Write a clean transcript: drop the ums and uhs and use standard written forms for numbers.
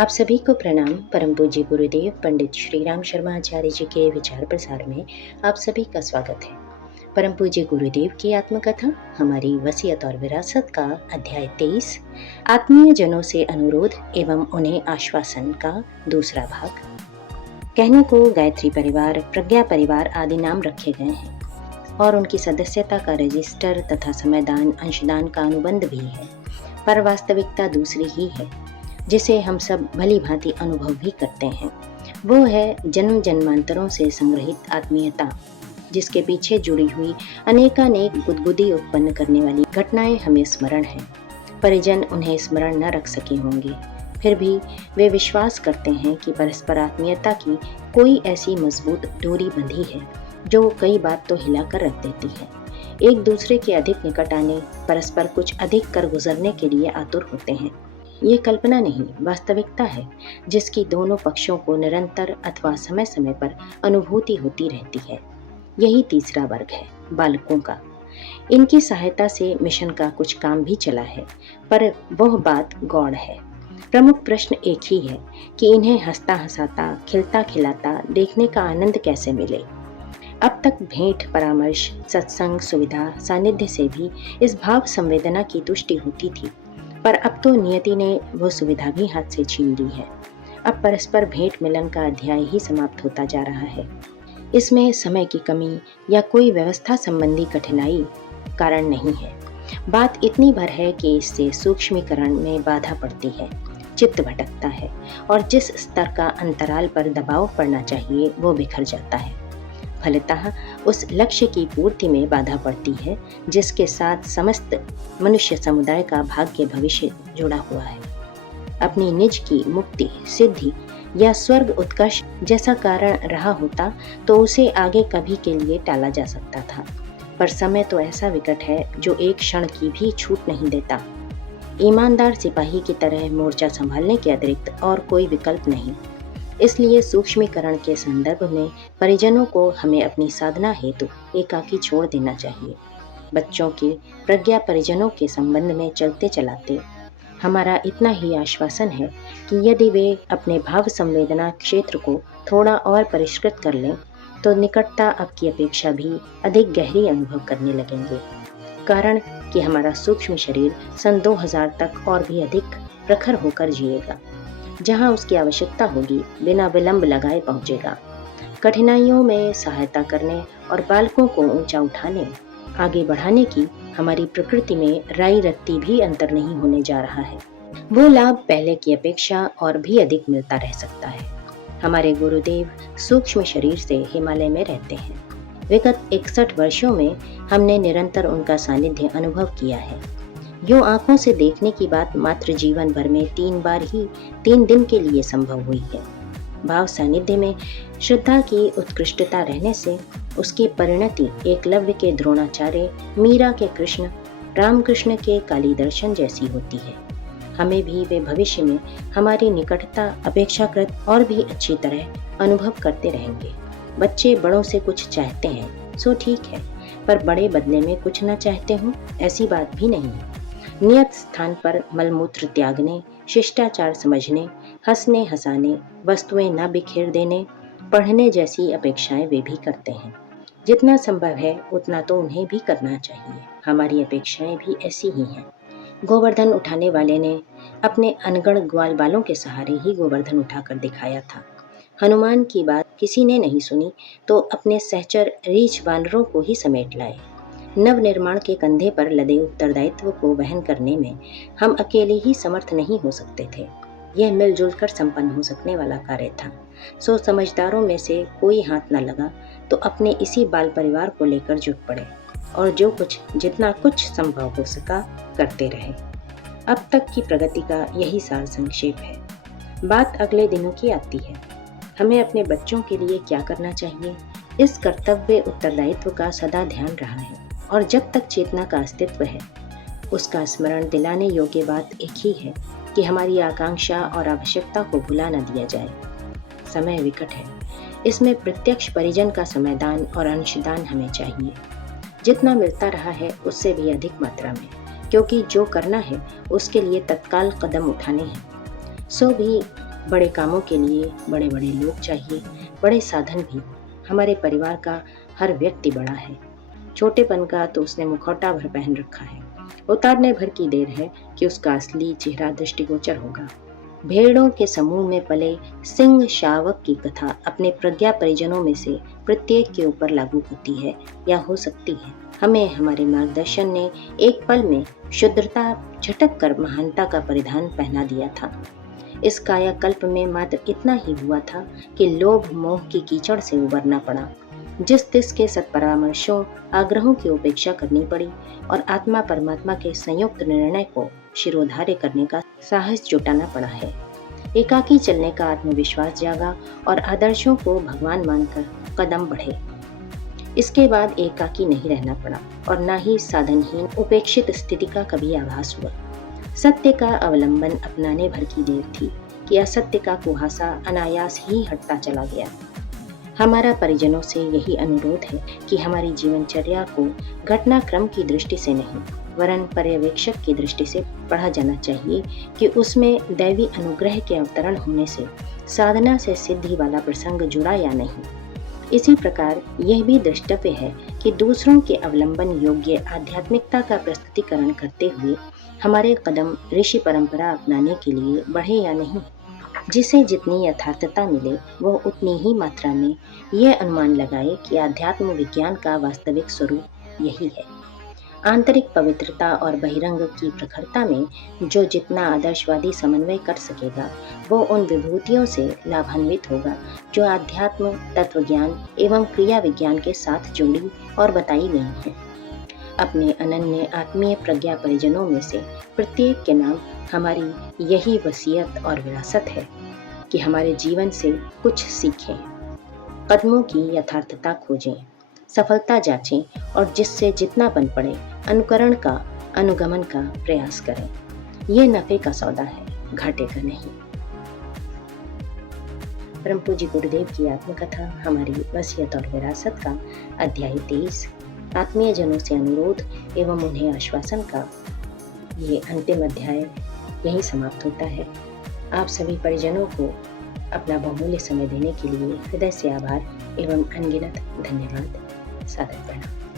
आप सभी को प्रणाम। परम पूज्य गुरुदेव पंडित श्री राम शर्मा आचार्य जी के विचार प्रसार में आप सभी का स्वागत है। परम पूज्य गुरुदेव की आत्मकथा हमारी वसीयत और विरासत का अध्याय 23 आत्मीय जनों से अनुरोध एवं उन्हें आश्वासन का दूसरा भाग। कहने को गायत्री परिवार, प्रज्ञा परिवार आदि नाम रखे गए हैं और उनकी सदस्यता का रजिस्टर तथा समयदान अंशदान का अनुबंध भी है, पर वास्तविकता दूसरी ही है जिसे हम सब भली भांति अनुभव भी करते हैं। वो है जन्म जन्मांतरों से संग्रहित आत्मीयता, जिसके पीछे जुड़ी हुई अनेकानेक गुदगुदी उत्पन्न करने वाली घटनाएं हमें स्मरण हैं। परिजन उन्हें स्मरण न रख सके होंगे, फिर भी वे विश्वास करते हैं कि परस्पर आत्मीयता की कोई ऐसी मजबूत डोरी बंधी है जो कई बात तो हिलाकर रख देती है। एक दूसरे के अधिक निकट आने, परस्पर कुछ अधिक कर गुजरने के लिए आतुर होते हैं। ये कल्पना नहीं, वास्तविकता है जिसकी दोनों पक्षों को निरंतर अथवा समय समय पर अनुभूति होती रहती है। यही तीसरा वर्ग है, बालकों का। इनकी सहायता से मिशन का कुछ काम भी चला है, पर वह बात गौड़ है। प्रमुख प्रश्न एक ही है कि इन्हें हंसता हंसाता, खिलता खिलाता देखने का आनंद कैसे मिले। अब तक भेंट, परामर्श, सत्संग, सुविधा, सानिध्य से भी इस भाव संवेदना की तुष्टि होती थी, पर अब तो नियति ने वो सुविधा भी हाथ से छीन ली है। अब परस्पर भेंट मिलन का अध्याय ही समाप्त होता जा रहा है। इसमें समय की कमी या कोई व्यवस्था संबंधी कठिनाई कारण नहीं है। बात इतनी भर है कि इससे सूक्ष्मीकरण में बाधा पड़ती है, चित्त भटकता है और जिस स्तर का अंतराल पर दबाव पड़ना चाहिए वो बिखर जाता है। फलतः उस लक्ष्य की पूर्ति में बाधा पड़ती है जिसके साथ समस्त मनुष्य समुदाय का भाग्य भविष्य जुड़ा हुआ है। अपनी निज की मुक्ति, सिद्धि या स्वर्ग उत्कर्ष जैसा कारण रहा होता तो उसे आगे कभी के लिए टाला जा सकता था, पर समय तो ऐसा विकट है जो एक क्षण की भी छूट नहीं देता। ईमानदार सिपाही की तरह मोर्चा संभालने के अतिरिक्त और कोई विकल्प नहीं। इसलिए सूक्ष्मीकरण के संदर्भ में परिजनों को हमें अपनी साधना हेतु एकाकी छोड़ देना चाहिए। बच्चों के प्रज्ञा परिजनों के संबंध में चलते चलाते हमारा इतना ही आश्वासन है कि यदि वे अपने भाव संवेदना क्षेत्र को थोड़ा और परिष्कृत कर लें तो निकटता अब की अपेक्षा भी अधिक गहरी अनुभव करने लगेंगे। कारण कि हमारा सूक्ष्म शरीर सन 2000 तक और भी अधिक प्रखर होकर जिएगा। जहां उसकी आवश्यकता होगी बिना विलंब लगाए पहुंचेगा। कठिनाइयों में सहायता करने और बालकों को ऊंचा उठाने, आगे बढ़ाने की हमारी प्रकृति में राई रत्ती भी अंतर नहीं होने जा रहा है। वो लाभ पहले की अपेक्षा और भी अधिक मिलता रह सकता है। हमारे गुरुदेव सूक्ष्म शरीर से हिमालय में रहते हैं। विगत 61 वर्षों में हमने निरंतर उनका सानिध्य अनुभव किया है। यूं आंखों से देखने की बात मात्र जीवन भर में 3 बार ही 3 दिन के लिए संभव हुई है। भाव सानिध्य में श्रद्धा की उत्कृष्टता रहने से उसकी परिणति एकलव्य के द्रोणाचार्य, मीरा के कृष्ण, रामकृष्ण के काली दर्शन जैसी होती है। हमें भी वे भविष्य में हमारी निकटता अपेक्षाकृत और भी अच्छी तरह अनुभव करते रहेंगे। बच्चे बड़ों से कुछ चाहते हैं सो ठीक है, पर बड़े बदले में कुछ न चाहते हों ऐसी बात भी नहीं है। नियत स्थान पर मलमूत्र त्यागने, शिष्टाचार समझने, हंसने हंसाने, वस्तुएं न बिखेर देने, पढ़ने जैसी अपेक्षाएं वे भी करते हैं। जितना संभव है उतना तो उन्हें भी करना चाहिए। हमारी अपेक्षाएं भी ऐसी ही हैं। गोवर्धन उठाने वाले ने अपने अनगढ़ ग्वाल बालों के सहारे ही गोवर्धन उठाकर दिखाया था। हनुमान की बात किसी ने नहीं सुनी तो अपने सहचर रीछ वानरों को ही समेट लाए। नव निर्माण के कंधे पर लदे उत्तरदायित्व को वहन करने में हम अकेले ही समर्थ नहीं हो सकते थे। यह मिलजुल कर संपन्न हो सकने वाला कार्य था। सो समझदारों में से कोई हाथ न लगा तो अपने इसी बाल परिवार को लेकर जुट पड़े और जो कुछ जितना कुछ संभव हो सका करते रहे। अब तक की प्रगति का यही सार संक्षेप है। बात अगले दिनों की आती है। हमें अपने बच्चों के लिए क्या करना चाहिए, इस कर्तव्य उत्तरदायित्व का सदा ध्यान रहा है और जब तक चेतना का अस्तित्व है उसका स्मरण दिलाने योग्य बात एक ही है कि हमारी आकांक्षा और आवश्यकता को भुला न दिया जाए। समय विकट है, इसमें प्रत्यक्ष परिजन का समयदान और अंशदान हमें चाहिए। जितना मिलता रहा है उससे भी अधिक मात्रा में, क्योंकि जो करना है उसके लिए तत्काल कदम उठाने हैं। सो भी बड़े कामों के लिए बड़े बड़े लोग चाहिए, बड़े साधन भी। हमारे परिवार का हर व्यक्ति बड़ा है। छोटेपन का तो उसने मुखौटा भर पहन रखा है। उतारने भर की देर है कि उसका असली चेहरा दृष्टिगोचर होगा। भेड़ों के समूह में पले सिंह शावक की कथा अपने प्रज्ञा परिजनों में से प्रत्येक के ऊपर लागू होती है या हो सकती है। हमें हमारे मार्गदर्शन ने एक पल में शुद्रता झटक कर महानता का परिधान पहना दिया था। इस कायाकल्प में मात्र इतना ही हुआ था कि लोभ मोह की कीचड़ से उबरना पड़ा, जिस तिस के सत्परामर्शों आग्रहों की उपेक्षा करनी पड़ी और आत्मा परमात्मा के संयुक्त निर्णय को शिरोधार्य करने का साहस जुटाना पड़ा है। एकाकी चलने का आत्मविश्वास जागा और आदर्शों को भगवान मानकर कदम बढ़े। इसके बाद एकाकी नहीं रहना पड़ा और न ही साधनहीन उपेक्षित स्थिति का कभी आभास हुआ। सत्य का अवलंबन अपनाने भर की देर थी कि असत्य का कुहासा अनायास ही हटता चला गया। हमारा परिजनों से यही अनुरोध है कि हमारी जीवनचर्या को घटनाक्रम की दृष्टि से नहीं वरन पर्यवेक्षक की दृष्टि से पढ़ा जाना चाहिए कि उसमें दैवी अनुग्रह के अवतरण होने से साधना से सिद्धि वाला प्रसंग जुड़ा या नहीं। इसी प्रकार यह भी द्रष्टव्य है कि दूसरों के अवलंबन योग्य आध्यात्मिकता का प्रस्तुतिकरण करते हुए हमारे कदम ऋषि परंपरा अपनाने के लिए बढ़े या नहीं। जिसे जितनी यथार्थता मिले वह उतनी ही मात्रा में यह अनुमान लगाए कि आध्यात्म विज्ञान का वास्तविक स्वरूप यही है। आंतरिक पवित्रता और बहिरंग की प्रखरता में जो जितना आदर्शवादी समन्वय कर सकेगा वो उन विभूतियों से लाभान्वित होगा जो आध्यात्म तत्वज्ञान एवं क्रिया विज्ञान के साथ जुड़ी और बताई गई हैं। अपने अनन्य आत्मीय प्रज्ञा परिजनों में से प्रत्येक के नाम हमारी यही वसीयत और विरासत है कि हमारे जीवन से कुछ सीखें, कदमों की यथार्थता खोजें, सफलता जांचें और जिससे जितना बन पड़े अनुकरण का अनुगमन का प्रयास करें। यह नफे का सौदा है, घाटे का नहीं। परम पूज्य गुरुदेव की आत्मकथा हमारी वसीयत और विरासत का अध्याय 23 आत्मीय जनों से अनुरोध एवं उन्हें आश्वासन का ये अंतिम अध्याय यही समाप्त होता है। आप सभी परिजनों को अपना बहुमूल्य समय देने के लिए हृदय से आभार एवं अनगिनत धन्यवाद। सादर प्रणाम।